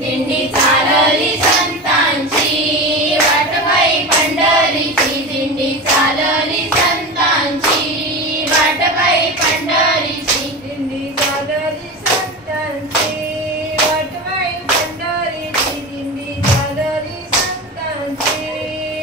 दिंडी चालली संतांची वाटबाई पंढरीची दिंडी चालली संतांची वाटबाई पंढरीची दिंडी चालली संतांची वाटबाई पंढरीची दिंडी चालली संतांची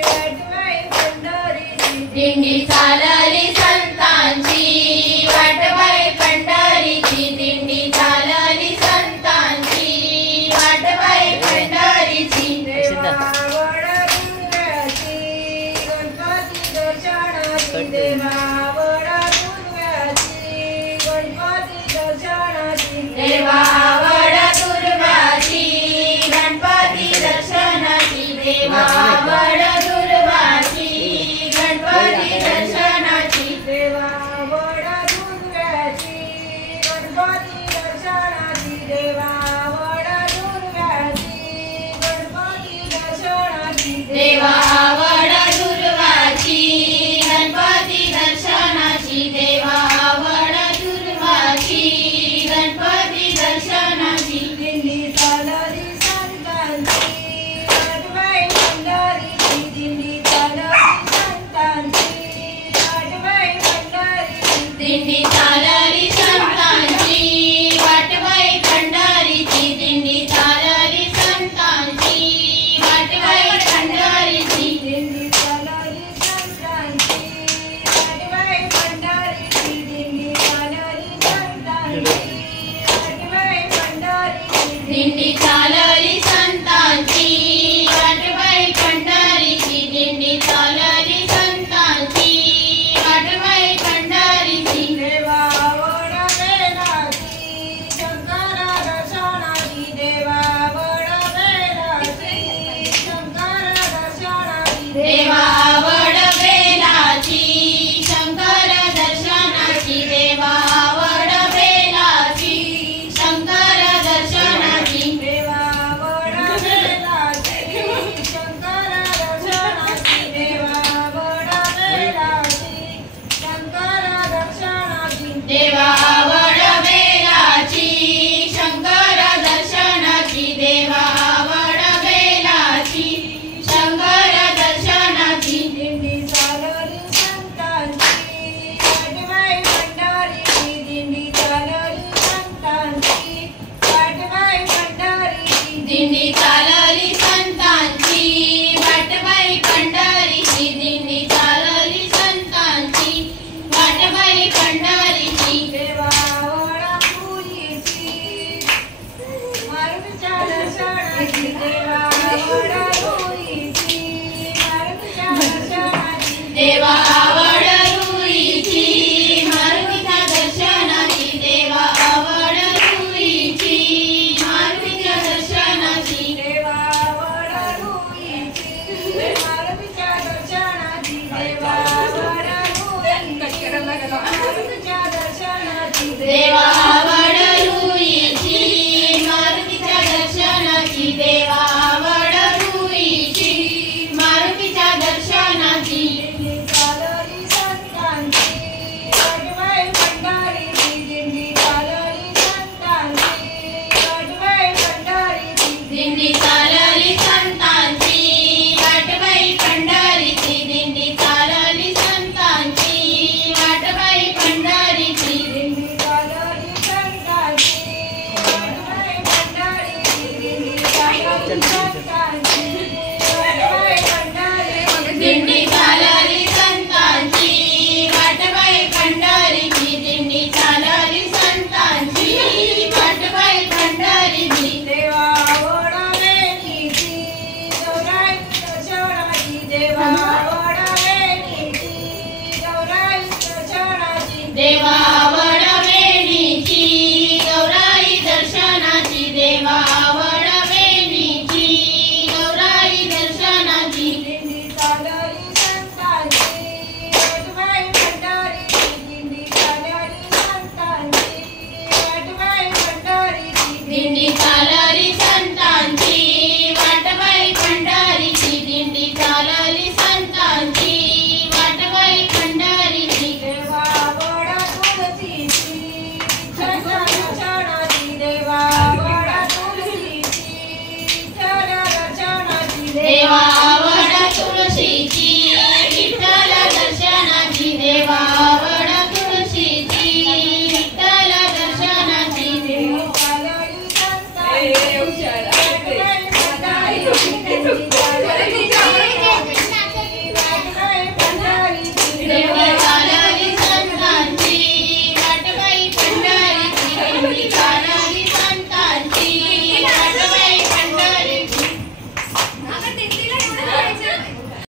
वाटबाई पंढरीची दिंडी चालली संतांची वाटबाई पंढरीची दिंडी चालली संतांची वाटबाई पंढरीची देवावड दुर्व्याची गणपती दर्शनाची देवावड दुर्व्याची गणपती दर्शनाची देवावड दुर्व्याची गणपती दर्शनाची देवावड दुर्व्याची गणपती दर्शनाची देवावड दुर्व्याची गणपती दर्शनाची देवावड दुर्व्याची गणपती दर्शनाची देवावड दुर्वाची गणपती दर्शनाची देवावड दुर्वाची गणपती दर्शनाची दिंडी चालली संतांची वाटबाई पंढरीची दिंडी चालली संतांची वाटबाई पंढरीची दिंडी